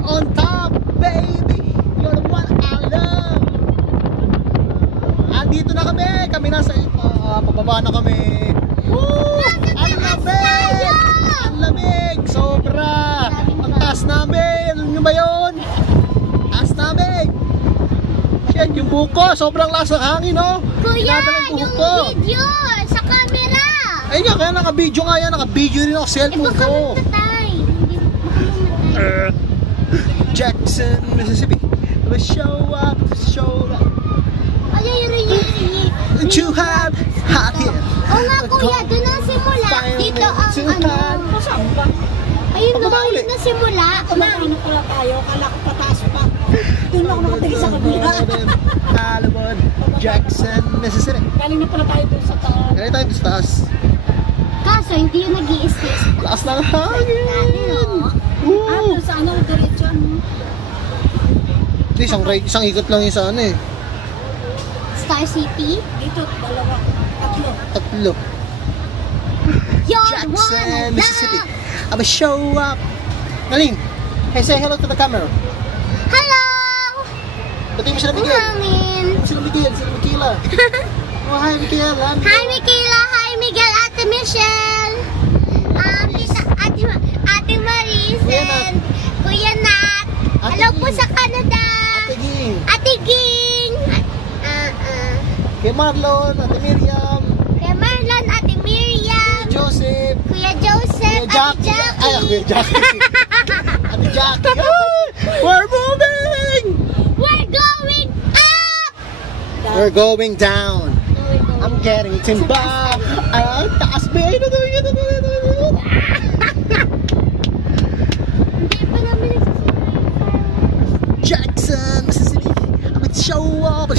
You're on top, baby. You're the one I love. Andito na kami. Kami nasa pababa na kami. Woo! Ang lamig! Ang lamig! Sobra! Ang taas namin! Alam nyo ba yun? Taas namin! Shit, yung buko! Sobrang lakas ng hangin, no? Kuya, yung video sa camera! Ay nga, kaya naka-video nga yan. Naka-video rin ako sa cellphone ko. Jackson, Mississippi. Show up, show up. Too hot, hot here. Oo nga kuya, doon ang simula. Dito ang ano. Saan ba? Ayun na, doon na simula. Ano pala tayo? Kala ko pataas pa. Doon ako nakatili sa kabila. Calabon, Jackson, Mississippi. Galing na pala tayo doon sa taas. Galing tayo doon sa taas. Kaso hindi yung nag-i-stress. Lakas ng hangin. Doon sa ano, diretso. Isang ikot lang yung sa ano eh. Star City? Dito, dalawa, Tatlo. Jackson, Mississippi. I'ma show up. Naling, hey, say hello to the camera. Hello! Pati mo sila Miguel. Hangin. Sila Miguel, sila Michaela. Oh, hi Michaela. Hi Michaela, hi Miguel, Ate Michelle. Ate Maris and Kuya Nat. Hello po sa Canada. Ate Ging. Ate Ging. Kay Marlon, Ate Miriam. Kay Marlon, Ate Miriam. Joseph. Kuya Joseph, Ate Jackie. Ay, Kuya Jackie. Ate Jackie. We're moving! We're going up! We're going down. I'm getting timba. Ay, taas ba? Hindi pa namin nagsasabi. Jackson, Mississippi. I'm gonna show up.